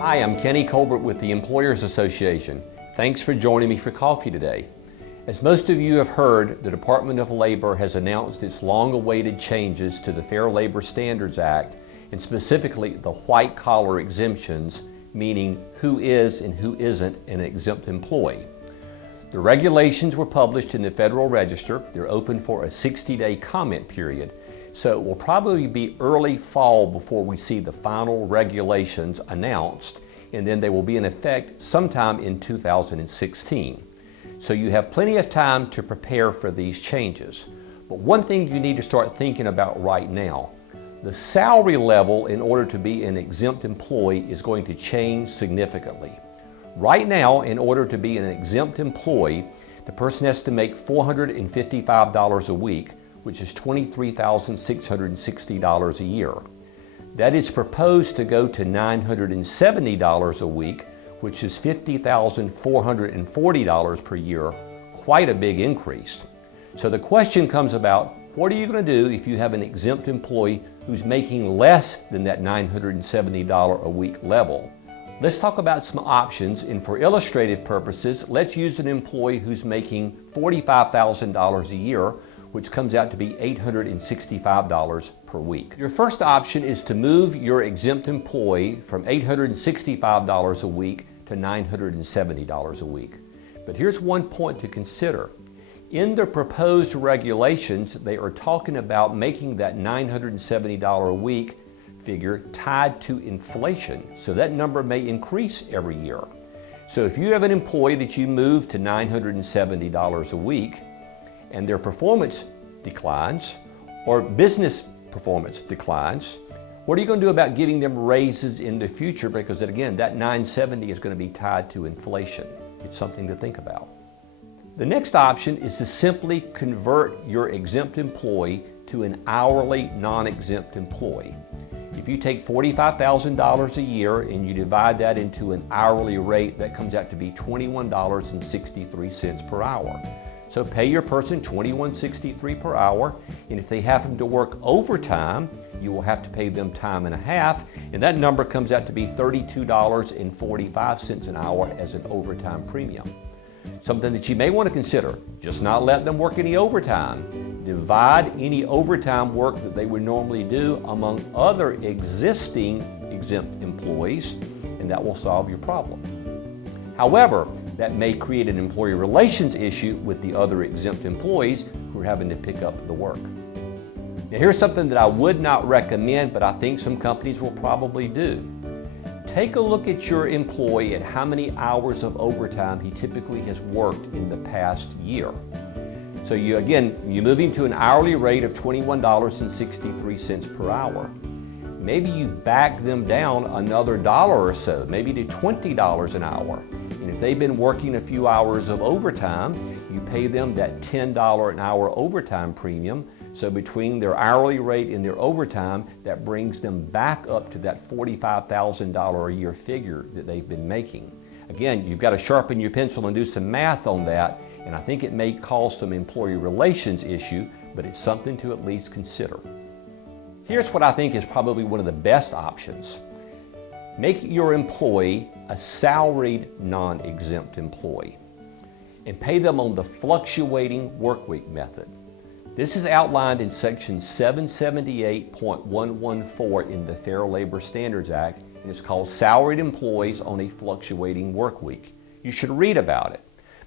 Hi, I'm Kenny Colbert with the Employers Association. Thanks for joining me for coffee today. As most of you have heard, the Department of Labor has announced its long-awaited changes to the Fair Labor Standards Act, and specifically the white-collar exemptions, meaning who is and who isn't an exempt employee. The regulations were published in the Federal Register. They're open for a 60-day comment period. So it will probably be early fall before we see the final regulations announced, and then they will be in effect sometime in 2016. So you have plenty of time to prepare for these changes. But one thing you need to start thinking about right now, the salary level in order to be an exempt employee is going to change significantly. Right now, in order to be an exempt employee, the person has to make $455 a week, which is $23,660 a year. That is proposed to go to $970 a week, which is $50,440 per year, quite a big increase. So the question comes about, what are you going to do if you have an exempt employee who's making less than that $970 a week level? Let's talk about some options, and for illustrative purposes, let's use an employee who's making $45,000 a year, which comes out to be $865 per week. Your first option is to move your exempt employee from $865 a week to $970 a week. But here's one point to consider. In the proposed regulations, they are talking about making that $970 a week figure tied to inflation. So that number may increase every year. So if you have an employee that you move to $970 a week, and their performance declines, or business performance declines, what are you going to do about giving them raises in the future? Because again, that $970 is going to be tied to inflation. It's something to think about. The next option is to simply convert your exempt employee to an hourly non-exempt employee. If you take $45,000 a year and you divide that into an hourly rate, that comes out to be $21.63 per hour. So pay your person $21.63 per hour, and if they happen to work overtime, you will have to pay them time and a half, and that number comes out to be $32.45 an hour as an overtime premium. Something that you may want to consider, just not let them work any overtime. Divide any overtime work that they would normally do among other existing exempt employees, and that will solve your problem. However, that may create an employee relations issue with the other exempt employees who are having to pick up the work. Now here's something that I would not recommend, but I think some companies will probably do. Take a look at your employee and how many hours of overtime he typically has worked in the past year. So you move him to an hourly rate of $21.63 per hour. Maybe you back them down another dollar or so, maybe to $20 an hour. And if they've been working a few hours of overtime, you pay them that $10 an hour overtime premium. So between their hourly rate and their overtime, that brings them back up to that $45,000 a year figure that they've been making. Again, you've got to sharpen your pencil and do some math on that, and I think it may cause some employee relations issue, but it's something to at least consider. Here's what I think is probably one of the best options. Make your employee a salaried non-exempt employee and pay them on the fluctuating workweek method. This is outlined in section 778.114 in the Fair Labor Standards Act, and it's called Salaried Employees on a Fluctuating Workweek. You should read about it.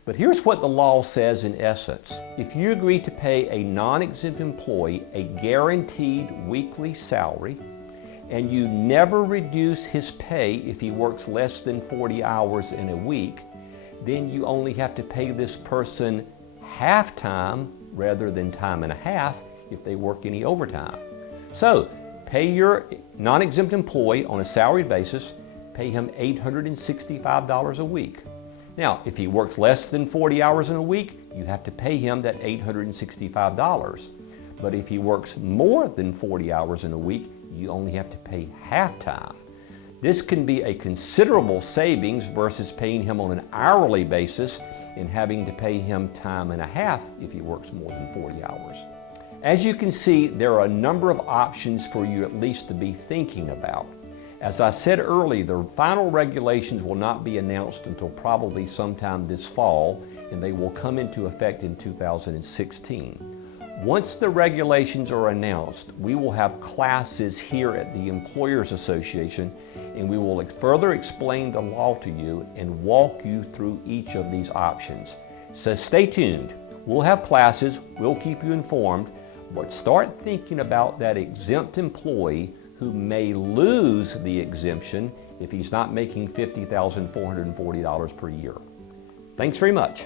But here's what the law says in essence. If you agree to pay a non-exempt employee a guaranteed weekly salary, and you never reduce his pay if he works less than 40 hours in a week, then you only have to pay this person half-time rather than time and a half if they work any overtime. So pay your non-exempt employee on a salaried basis, pay him $865 a week. Now, if he works less than 40 hours in a week, you have to pay him that $865. But if he works more than 40 hours in a week, you only have to pay half-time. This can be a considerable savings versus paying him on an hourly basis and having to pay him time and a half if he works more than 40 hours. As you can see, there are a number of options for you at least to be thinking about. As I said earlier, the final regulations will not be announced until probably sometime this fall, and they will come into effect in 2016. Once the regulations are announced, we will have classes here at the Employers Association, and we will further explain the law to you and walk you through each of these options. So stay tuned. We'll have classes, we'll keep you informed, but start thinking about that exempt employee who may lose the exemption if he's not making $50,440 per year. Thanks very much.